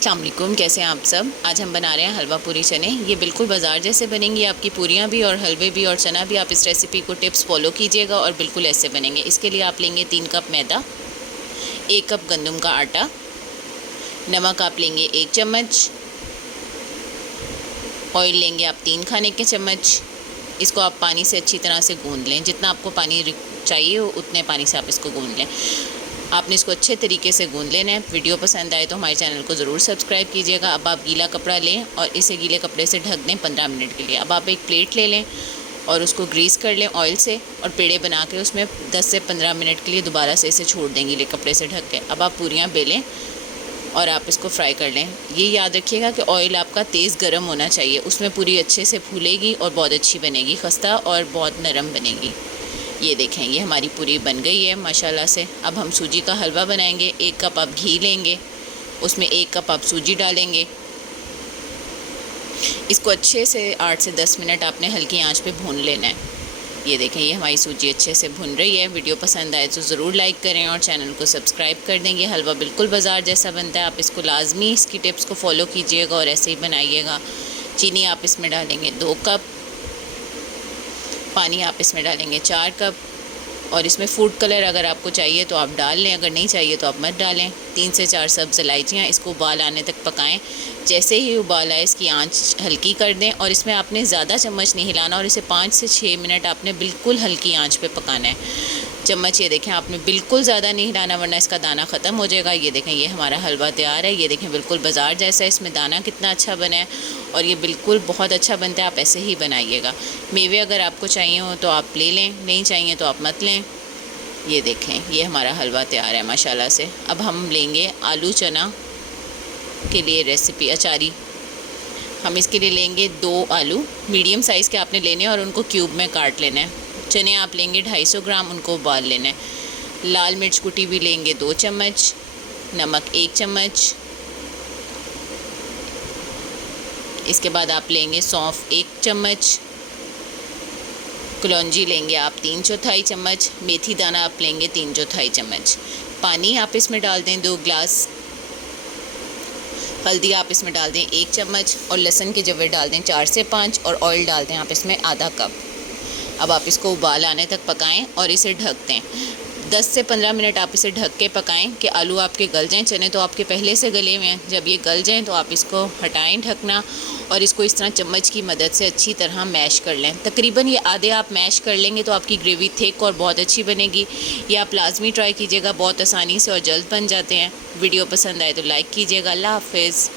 अस्सलाम वालेकुम, कैसे हैं आप सब। आज हम बना रहे हैं हलवा पूरी चने। ये बिल्कुल बाज़ार जैसे बनेंगी आपकी पूरियाँ भी और हलवे भी और चना भी। आप इस रेसिपी को टिप्स फॉलो कीजिएगा और बिल्कुल ऐसे बनेंगे। इसके लिए आप लेंगे 3 कप मैदा, 1 कप गंदम का आटा, नमक आप लेंगे 1 चम्मच, ऑयल लेंगे आप 3 खाने के चम्मच। इसको आप पानी से अच्छी तरह से गूँध लें। जितना आपको पानी चाहिए उतने पानी से आप इसको गूँध लें। आपने इसको अच्छे तरीके से गूँध लेना है। वीडियो पसंद आए तो हमारे चैनल को ज़रूर सब्सक्राइब कीजिएगा। अब आप गीला कपड़ा लें और इसे गीले कपड़े से ढक दें 15 मिनट के लिए। अब आप एक प्लेट ले लें और उसको ग्रीस कर लें ऑयल से और पेड़े बना के उसमें 10 से 15 मिनट के लिए दोबारा से इसे छोड़ दें गीले कपड़े से ढक के। अब आप पूरियाँ बेलें और आप इसको फ्राई कर लें। ये याद रखिएगा कि ऑयल आपका तेज़ गर्म होना चाहिए, उसमें पूरी अच्छे से फूलेगी और बहुत अच्छी बनेगी, खस्ता और बहुत नरम बनेगी। ये देखें, ये हमारी पूरी बन गई है माशाल्लाह से। अब हम सूजी का हलवा बनाएंगे। 1 कप आप घी लेंगे, उसमें 1 कप आप सूजी डालेंगे। इसको अच्छे से 8 से 10 मिनट आपने हल्की आंच पे भून लेना है। ये देखें, ये हमारी सूजी अच्छे से भुन रही है। वीडियो पसंद आए तो ज़रूर लाइक करें और चैनल को सब्सक्राइब कर देंगे। हलवा बिल्कुल बाज़ार जैसा बनता है। आप इसको लाजमी इसकी टिप्स को फॉलो कीजिएगा और ऐसे ही बनाइएगा। चीनी आप इसमें डालेंगे 2 कप, पानी आप इसमें डालेंगे 4 कप और इसमें फूड कलर अगर आपको चाहिए तो आप डाल लें, अगर नहीं चाहिए तो आप मत डालें। 3 से 4 सब्ज़ इलायचियाँ। इसको उबाल आने तक पकाएं। जैसे ही उबाल आए इसकी आंच हल्की कर दें और इसमें आपने ज़्यादा चम्मच नहीं हिलाना और इसे 5 से 6 मिनट आपने बिल्कुल हल्की आंच पे पकाना है। चम्मच ये देखें आपने बिल्कुल ज़्यादा नहीं हिलाना वरना इसका दाना ख़त्म हो जाएगा। ये देखें, ये हमारा हलवा तैयार है। ये देखें बिल्कुल बाज़ार जैसा, इसमें दाना कितना अच्छा बना है और ये बिल्कुल बहुत अच्छा बनता है। आप ऐसे ही बनाइएगा। मेवे अगर आपको चाहिए हो तो आप ले लें, नहीं चाहिए तो आप मत लें। ये देखें, ये हमारा हलवा तैयार है माशाल्लाह से। अब हम लेंगे आलू चना के लिए रेसिपी अचारी। हम इसके लिए लेंगे 2 आलू मीडियम साइज़ के आपने लेने हैं और उनको क्यूब में काट लेना है। चने आप लेंगे 250 ग्राम, उनको उबाल लेना है। लाल मिर्च कुटी भी लेंगे 2 चम्मच, नमक 1 चम्मच। इसके बाद आप लेंगे सौंफ 1 चम्मच, कलौंजी लेंगे आप 3/4 चम्मच, मेथी दाना आप लेंगे 3/4 चम्मच। पानी आप इसमें डाल दें 2 गिलास। हल्दी आप इसमें डाल दें 1 चम्मच और लहसुन के जवे डाल दें 4 से 5 और ऑयल डाल दें आप इसमें आधा कप। अब आप इसको उबाल आने तक पकाएं और इसे ढक दें। 10 से 15 मिनट आप इसे ढक के पकाएं कि आलू आपके गल जाएं। चने तो आपके पहले से गले हुए हैं। जब ये गल जाएं तो आप इसको हटाएं ढकना और इसको इस तरह चम्मच की मदद से अच्छी तरह मैश कर लें। तकरीबन ये आधे आप मैश कर लेंगे तो आपकी ग्रेवी थिक और बहुत अच्छी बनेगी। ये आप लाजमी ट्राई कीजिएगा, बहुत आसानी से और जल्द बन जाते हैं। वीडियो पसंद आए तो लाइक कीजिएगा। अल्लाह हाफिज़।